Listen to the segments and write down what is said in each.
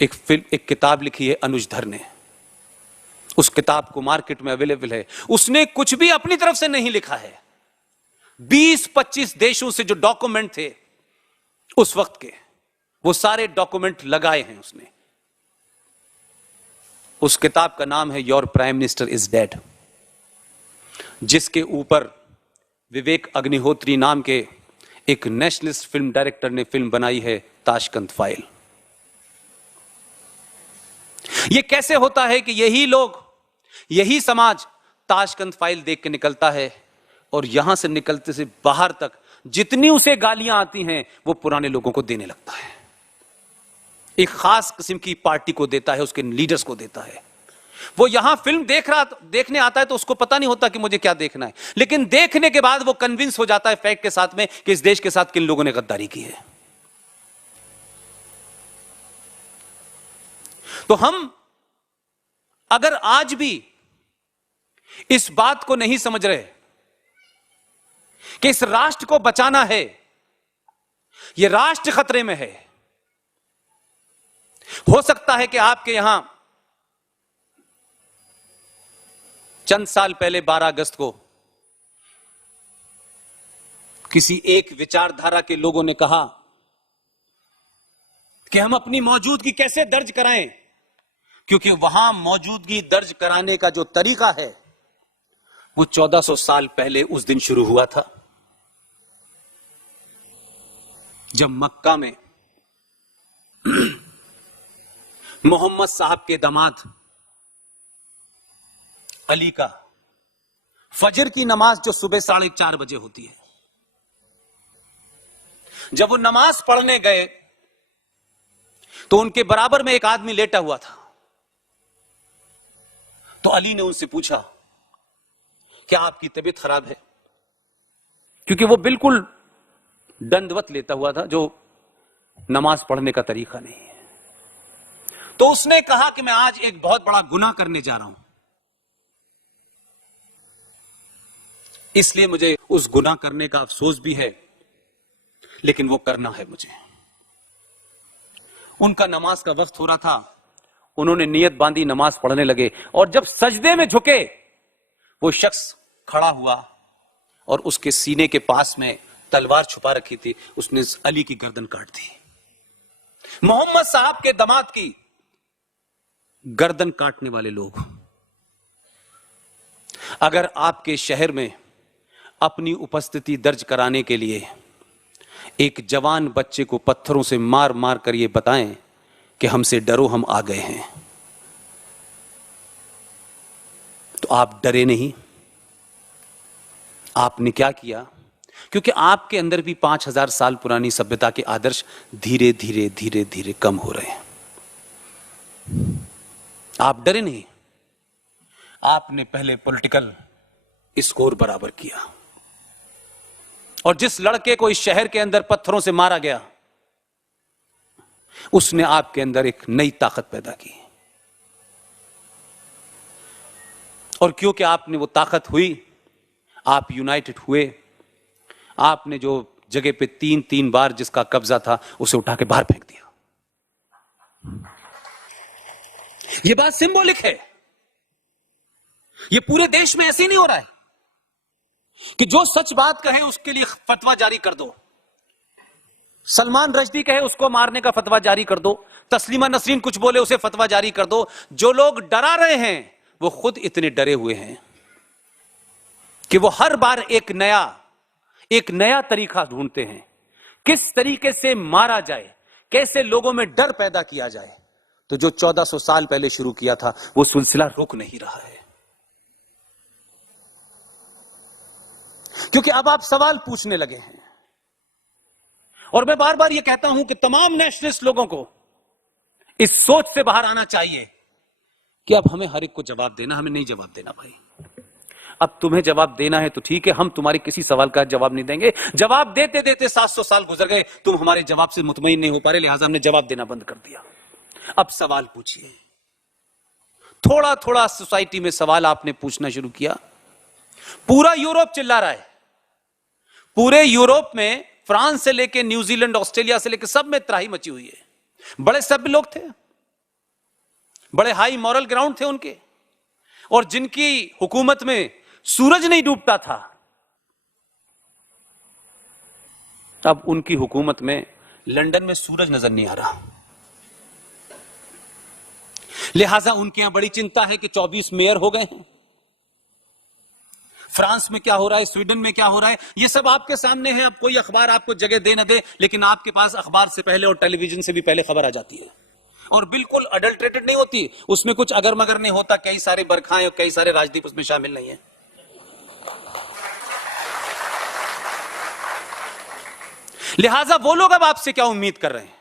एक किताब लिखी है अनुज धर ने। उस किताब को मार्केट में अवेलेबल है। उसने कुछ भी अपनी तरफ से नहीं लिखा है। 20-25 देशों से जो डॉक्यूमेंट थे उस वक्त के, वो सारे डॉक्यूमेंट लगाए हैं उसने। उस किताब का नाम है your prime minister is dead, जिसके ऊपर विवेक अग्निहोत्री नाम के एक नेशनलिस्ट फिल्म डायरेक्टर ने फिल्म बनाई है ताशकंद फाइल। यह कैसे होता है कि यही लोग, यही समाज ताशकंद फाइल देख के निकलता है और यहां से निकलते से बाहर तक जितनी उसे गालियां आती हैं वो पुराने लोगों को देने लगता है। एक खास किस्म की पार्टी को देता है, उसके लीडर्स को देता है। वो यहां फिल्म देखने आता है तो उसको पता नहीं होता कि मुझे क्या देखना है, लेकिन देखने के बाद वो कन्विंस हो जाता है फैक्ट के साथ में कि इस देश के साथ किन लोगों ने गद्दारी की है। तो हम अगर आज भी इस बात को नहीं समझ रहे कि इस राष्ट्र को बचाना है, यह राष्ट्र खतरे में है। हो सकता है कि आपके यहां चंद साल पहले 12 अगस्त को किसी एक विचारधारा के लोगों ने कहा कि हम अपनी मौजूदगी कैसे दर्ज कराएं, क्योंकि वहां मौजूदगी दर्ज कराने का जो तरीका है वो 1400 साल पहले उस दिन शुरू हुआ था जब मक्का में मोहम्मद साहब के दामाद अली का फजर की नमाज जो सुबह 4:30 बजे होती है, जब वो नमाज पढ़ने गए तो उनके बराबर में एक आदमी लेटा हुआ था। तो अली ने उनसे पूछा क्या आपकी तबीयत खराब है, क्योंकि वो बिल्कुल दंडवत लेता हुआ था, जो नमाज पढ़ने का तरीका नहीं है। तो उसने कहा कि मैं आज एक बहुत बड़ा गुनाह करने जा रहा हूं, इसलिए मुझे उस गुनाह करने का अफसोस भी है, लेकिन वो करना है मुझे। उनका नमाज का वक्त हो रहा था, उन्होंने नियत बांधी, नमाज पढ़ने लगे, और जब सजदे में झुके वो शख्स खड़ा हुआ और उसके सीने के पास में तलवार छुपा रखी थी, उसने अली की गर्दन काट दी। मोहम्मद साहब के दामाद की गर्दन काटने वाले लोग अगर आपके शहर में अपनी उपस्थिति दर्ज कराने के लिए एक जवान बच्चे को पत्थरों से मार मार कर ये बताएं कि हमसे डरो, हम आ गए हैं, तो आप डरे नहीं। आपने क्या किया? क्योंकि आपके अंदर भी 5000 साल पुरानी सभ्यता के आदर्श धीरे धीरे धीरे धीरे कम हो रहे हैं। आप डरे नहीं, आपने पहले पॉलिटिकल स्कोर बराबर किया, और जिस लड़के को इस शहर के अंदर पत्थरों से मारा गया उसने आपके अंदर एक नई ताकत पैदा की, और क्योंकि आपने वो ताकत हुई, आप यूनाइटेड हुए, आपने जो जगह पे 3-3 बार जिसका कब्जा था उसे उठा के बाहर फेंक दिया। यह बात सिंबॉलिक है। यह पूरे देश में ऐसे नहीं हो रहा है कि जो सच बात कहे उसके लिए फतवा जारी कर दो, सलमान रश्दी कहे उसको मारने का फतवा जारी कर दो, तस्लीमा नसरीन कुछ बोले उसे फतवा जारी कर दो। जो लोग डरा रहे हैं वो खुद इतने डरे हुए हैं कि वो हर बार एक नया तरीका ढूंढते हैं, किस तरीके से मारा जाए, कैसे लोगों में डर पैदा किया जाए। तो जो 1400 साल पहले शुरू किया था वो सिलसिला रुक नहीं रहा है, क्योंकि अब आप सवाल पूछने लगे हैं। और मैं बार बार यह कहता हूं कि तमाम नेशनलिस्ट लोगों को इस सोच से बाहर आना चाहिए कि अब हमें हर एक को जवाब देना, हमें नहीं जवाब देना भाई। अब तुम्हें जवाब देना है तो ठीक है, हम तुम्हारे किसी सवाल का जवाब नहीं देंगे। जवाब देते देते 700 साल गुजर गए, तुम हमारे जवाब से मुतमईन नहीं हो पा रहे, लिहाजा हमने जवाब देना बंद कर दिया। अब सवाल पूछिए। थोड़ा थोड़ा सोसाइटी में सवाल आपने पूछना शुरू किया। पूरा यूरोप चिल्ला रहा है, पूरे यूरोप में फ्रांस से लेके न्यूजीलैंड, ऑस्ट्रेलिया से लेके सब में त्राही मची हुई है। बड़े सभ्य लोग थे, बड़े हाई मॉरल ग्राउंड थे उनके, और जिनकी हुकूमत में सूरज नहीं डूबता था, अब उनकी हुकूमत में लंदन में सूरज नजर नहीं आ रहा। लिहाजा उनके यहां बड़ी चिंता है कि 24 मेयर हो गए हैं। फ्रांस में क्या हो रहा है, स्वीडन में क्या हो रहा है, ये सब आपके सामने है। अब कोई अखबार आपको जगह दे न दे, लेकिन आपके पास अखबार से पहले और टेलीविजन से भी पहले खबर आ जाती है, और बिल्कुल अडल्ट्रेटेड नहीं होती, उसमें कुछ अगर मगर नहीं होता। कई सारे बरखाएं और कई सारे राजदीप उसमें शामिल नहीं है। लिहाजा वो लोग अब आपसे क्या उम्मीद कर रहे हैं,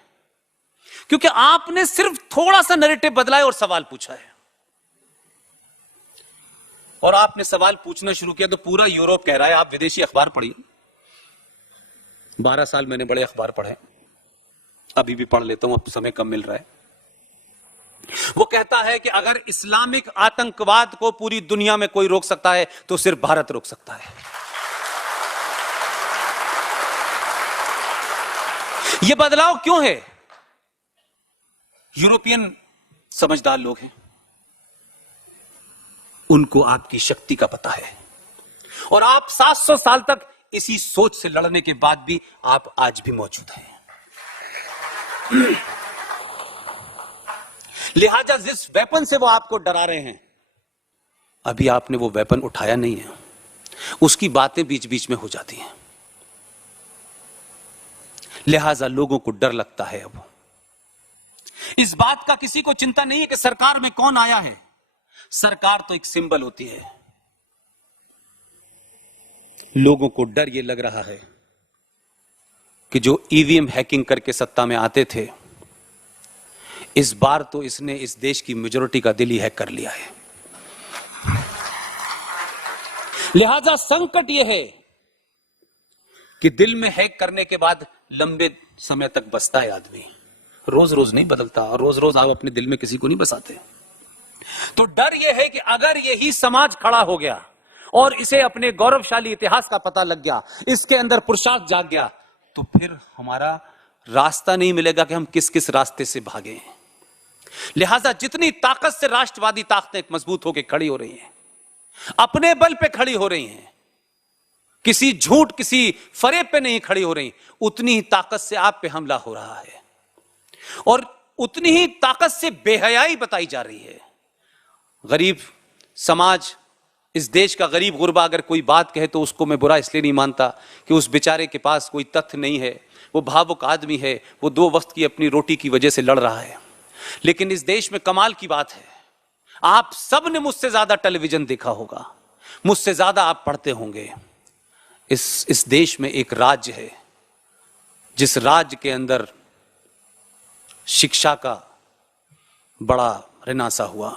क्योंकि आपने सिर्फ थोड़ा सा नैरेटिव बदला है और सवाल पूछा है, और आपने सवाल पूछना शुरू किया तो पूरा यूरोप कह रहा है। आप विदेशी अखबार पढ़िए, 12 साल मैंने बड़े अखबार पढ़े, अभी भी पढ़ लेता हूं, अब समय कम मिल रहा है। वो कहता है कि अगर इस्लामिक आतंकवाद को पूरी दुनिया में कोई रोक सकता है तो सिर्फ भारत रोक सकता है। यह बदलाव क्यों है? यूरोपियन समझदार लोग हैं, उनको आपकी शक्ति का पता है, और आप 700 साल तक इसी सोच से लड़ने के बाद भी आप आज भी मौजूद हैं। लिहाजा जिस वेपन से वो आपको डरा रहे हैं, अभी आपने वो वेपन उठाया नहीं है, उसकी बातें बीच बीच में हो जाती हैं। लिहाजा लोगों को डर लगता है। अब इस बात का किसी को चिंता नहीं है कि सरकार में कौन आया है, सरकार तो एक सिंबल होती है। लोगों को डर यह लग रहा है कि जो ईवीएम हैकिंग करके सत्ता में आते थे, इस बार तो इसने इस देश की मेजॉरिटी का दिल ही हैक कर लिया है। लिहाजा संकट यह है कि दिल में हैक करने के बाद लंबे समय तक बसता है आदमी, रोज रोज नहीं बदलता, और रोज रोज आप अपने दिल में किसी को नहीं बसाते। तो डर यह है कि अगर यही समाज खड़ा हो गया और इसे अपने गौरवशाली इतिहास का पता लग गया, इसके अंदर पुरुषार्थ जाग गया, तो फिर हमारा रास्ता नहीं मिलेगा कि हम किस किस रास्ते से भागें। लिहाजा जितनी ताकत से राष्ट्रवादी ताकतें मजबूत होकर खड़ी हो रही हैं, अपने बल पे खड़ी हो रही हैं, किसी झूठ किसी फरेब पे नहीं खड़ी हो रही, उतनी ही ताकत से आप पे हमला हो रहा है, और उतनी ही ताकत से बेहयाई बताई जा रही है। गरीब समाज, इस देश का गरीब गुरबा अगर कोई बात कहे तो उसको मैं बुरा इसलिए नहीं मानता कि उस बेचारे के पास कोई तथ्य नहीं है, वो भावुक आदमी है, वो 2 वक्त की अपनी रोटी की वजह से लड़ रहा है। लेकिन इस देश में कमाल की बात है, आप सब ने मुझसे ज्यादा टेलीविजन देखा होगा, मुझसे ज्यादा आप पढ़ते होंगे। इस देश में एक राज्य है जिस राज्य के अंदर शिक्षा का बड़ा रिनासा हुआ,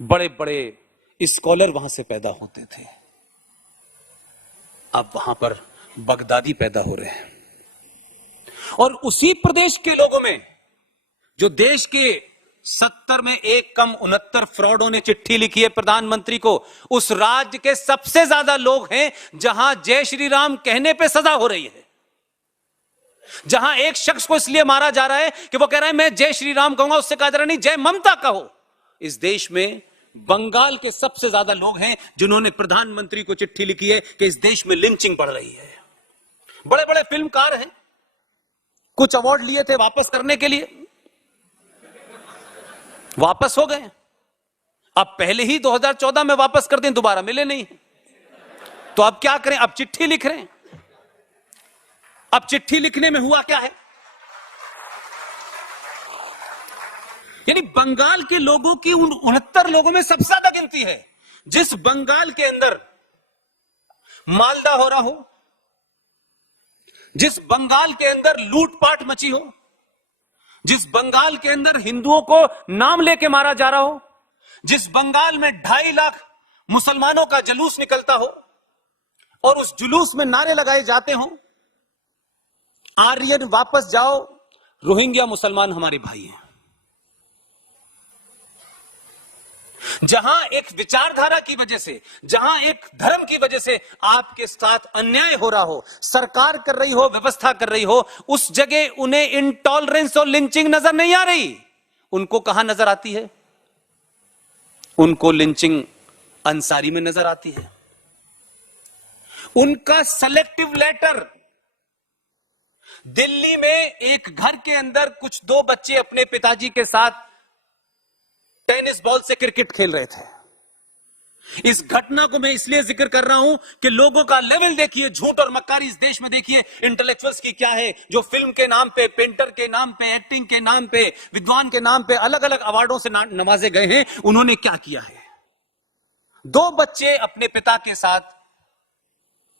बड़े बड़े स्कॉलर वहां से पैदा होते थे। अब वहां पर बगदादी पैदा हो रहे हैं, और उसी प्रदेश के लोगों में जो देश के 70 में 1 कम 69 फ्रॉडों ने चिट्ठी लिखी है प्रधानमंत्री को, उस राज्य के सबसे ज्यादा लोग हैं जहां जय श्री राम कहने पे सजा हो रही है, जहां एक शख्स को इसलिए मारा जा रहा है कि वो कह रहा है मैं जय श्री राम कहूंगा, उससे कहा जा रहा नहीं जय ममता कहो। इस देश में बंगाल के सबसे ज्यादा लोग हैं जिन्होंने प्रधानमंत्री को चिट्ठी लिखी है कि इस देश में लिंचिंग बढ़ रही है। बड़े बड़े फिल्मकार हैं, कुछ अवार्ड लिए थे, वापस करने के लिए वापस हो गए। अब पहले ही 2014 में वापस कर दें, दोबारा मिले नहीं, तो अब क्या करें? अब चिट्ठी लिख रहे हैं। अब चिट्ठी लिखने में हुआ क्या है, यानी बंगाल के लोगों की उन 69 लोगों में सबसे ज्यादा गिनती है। जिस बंगाल के अंदर मालदा हो रहा हो, जिस बंगाल के अंदर लूटपाट मची हो, जिस बंगाल के अंदर हिंदुओं को नाम लेके मारा जा रहा हो, जिस बंगाल में 2.5 लाख मुसलमानों का जुलूस निकलता हो और उस जुलूस में नारे लगाए जाते हो, आर्यन वापस जाओ, रोहिंग्या मुसलमान हमारे भाई हैं, जहां एक विचारधारा की वजह से, जहां एक धर्म की वजह से आपके साथ अन्याय हो रहा हो, सरकार कर रही हो, व्यवस्था कर रही हो, उस जगह उन्हें इंटॉलरेंस और लिंचिंग नजर नहीं आ रही। उनको कहां नजर आती है? उनको लिंचिंग अंसारी में नजर आती है। उनका सेलेक्टिव लेटर, दिल्ली में एक घर के अंदर कुछ 2 बच्चे अपने पिताजी के साथ टेनिस बॉल से क्रिकेट खेल रहे थे। इस घटना को मैं इसलिए जिक्र कर रहा हूं कि लोगों का लेवल देखिए, झूठ और मक्कारी इस देश में देखिए, इंटेलेक्चुअल्स की क्या है, जो फिल्म के नाम पे, पेंटर के नाम पे, एक्टिंग के नाम पे, विद्वान के नाम पे अलग अलग अवार्डों से नवाजे गए हैं, उन्होंने क्या किया है। 2 बच्चे अपने पिता के साथ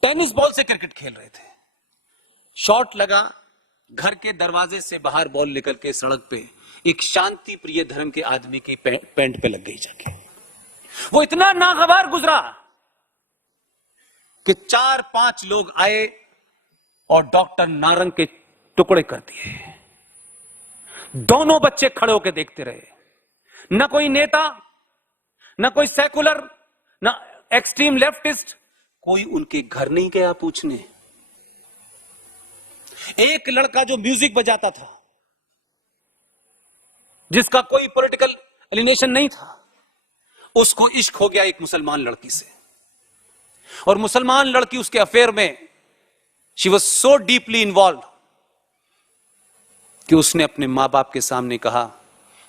टेनिस बॉल से क्रिकेट खेल रहे थे। शॉट लगा, घर के दरवाजे से बाहर बॉल निकल के सड़क पे एक शांति प्रिय धर्म के आदमी की पैंट पे लग गई जाके। वो इतना नागवार गुजरा कि 4-5 लोग आए और डॉक्टर नारंग के टुकड़े कर दिए। दोनों बच्चे खड़े होकर देखते रहे। न कोई नेता, न कोई सेकुलर, न एक्सट्रीम लेफ्टिस्ट, कोई उनके घर नहीं गया पूछने। एक लड़का जो म्यूजिक बजाता था, जिसका कोई पॉलिटिकल एलिनेशन नहीं था, उसको इश्क हो गया एक मुसलमान लड़की से, और मुसलमान लड़की उसके अफेयर में she was so deeply involve कि उसने अपने मां बाप के सामने कहा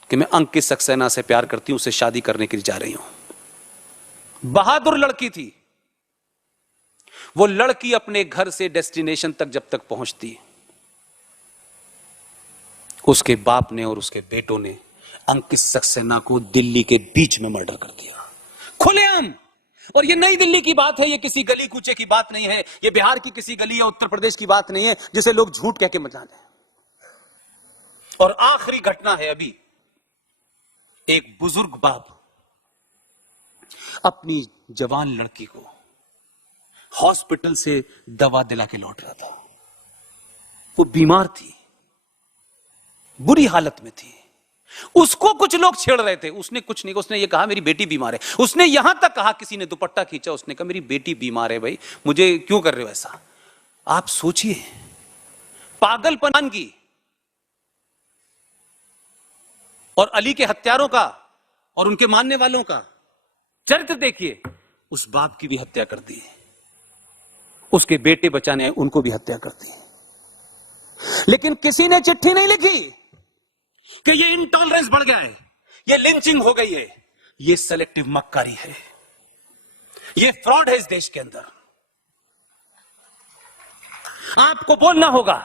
कि मैं अंकित सक्सेना से प्यार करती हूं, उससे शादी करने के लिए जा रही हूं। बहादुर लड़की थी वो। लड़की अपने घर से डेस्टिनेशन तक जब तक पहुंचती, उसके बाप ने और उसके बेटों ने अंकित सक्सेना को दिल्ली के बीच में मर्डर कर दिया, खुलेआम। और ये नई दिल्ली की बात है, ये किसी गली कूचे की बात नहीं है, ये बिहार की किसी गली या उत्तर प्रदेश की बात नहीं है जिसे लोग झूठ कह के मजा लें। और आखिरी घटना है अभी, एक बुजुर्ग बाप अपनी जवान लड़की को हॉस्पिटल से दवा दिला के लौट रहा था। वो बीमार थी, बुरी हालत में थी। उसको कुछ लोग छेड़ रहे थे, उसने कुछ नहीं, उसने ये कहा मेरी बेटी बीमार है। उसने यहां तक कहा, किसी ने दुपट्टा खींचा, उसने कहा मेरी बेटी बीमार है भाई, मुझे क्यों कर रहे हो ऐसा। आप सोचिए पागलपन की। और अली के हत्यारों का और उनके मानने वालों का चरित्र देखिए। उस बाप की भी हत्या कर दी, उसके बेटे बचाने उनको भी हत्या कर दी। लेकिन किसी ने चिट्ठी नहीं लिखी कि ये इंटॉलरेंस बढ़ गया है, ये लिंचिंग हो गई है, ये सेलेक्टिव मक्कारी है, ये फ्रॉड है इस देश के अंदर। आपको बोलना होगा